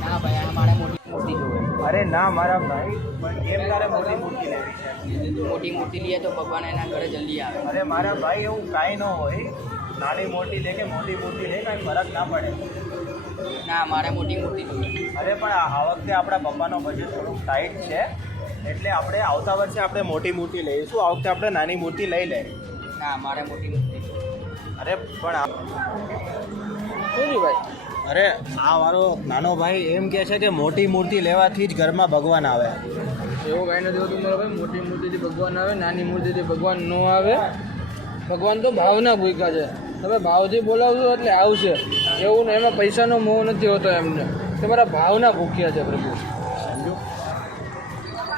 ના ભાઈ આ મારે મોટી મૂર્તિ જોવે. અરે ના મારા ભાઈ, પણ કેમ તારે મોટી મૂર્તિ લેવી છે? મોટી મૂર્તિ લઈએ તો ભગવાન એના ઘરે જલ્દી આવે. અરે મારા ભાઈ, એવું કાંઈ ન હોય. નાની મોટી લે કે મોટી મૂર્તિ લે, કાંઈ ફરક ના પડે. ના મારે મોટી મૂર્તિ જોવે. અરે પણ આ વખતે આપણા પપ્પાનો બજેટ થોડુંક ટાઈટ છે, એટલે આપણે આવતા વર્ષે આપણે મોટી મૂર્તિ લઈશું. આ વખતે આપણે નાની મૂર્તિ લઈ લે. ના મારે મોટી મૂર્તિ જોવે. અરે પણ શું છે ભાઈ? અરે આ મારો નાનો ભાઈ એમ કહે છે કે મોટી મૂર્તિ લેવાથી જ ઘરમાં ભગવાન આવે. એવું કાંઈ નથી હોતું મારા ભાઈ. મોટી મૂર્તિથી ભગવાન આવે, નાની મૂર્તિથી ભગવાન ન આવે. ભગવાન તો ભાવના ભૂખ્યા છે. તમે ભાવથી બોલાવશો એટલે આવશે. એવું ને એમાં પૈસાનો મોહ નથી હોતો એમને. તમારા ભાવના ભૂખ્યા છે પ્રભુ. સમજો?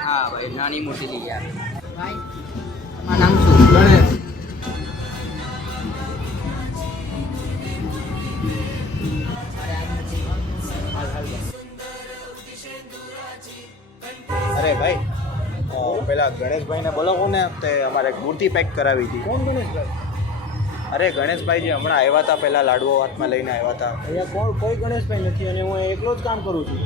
હા ભાઈ, નાની મૂર્તિ લઈ આવે. ભાઈ તમારું નામ શું? ગણેશ. અરે ભાઈ, પેલા ગણેશભાઈને બોલાવો ને, તે અમારે એક મૂર્તિ પેક કરાવી હતી. કોણ ગણેશભાઈ? અરે ગણેશભાઈ જે હમણાં આવ્યા હતા, પહેલાં લાડવો હાથમાં લઈને આવ્યા હતા. અહીંયા કોઈ ગણેશભાઈ નથી અને હું એકલો જ કામ કરું છું.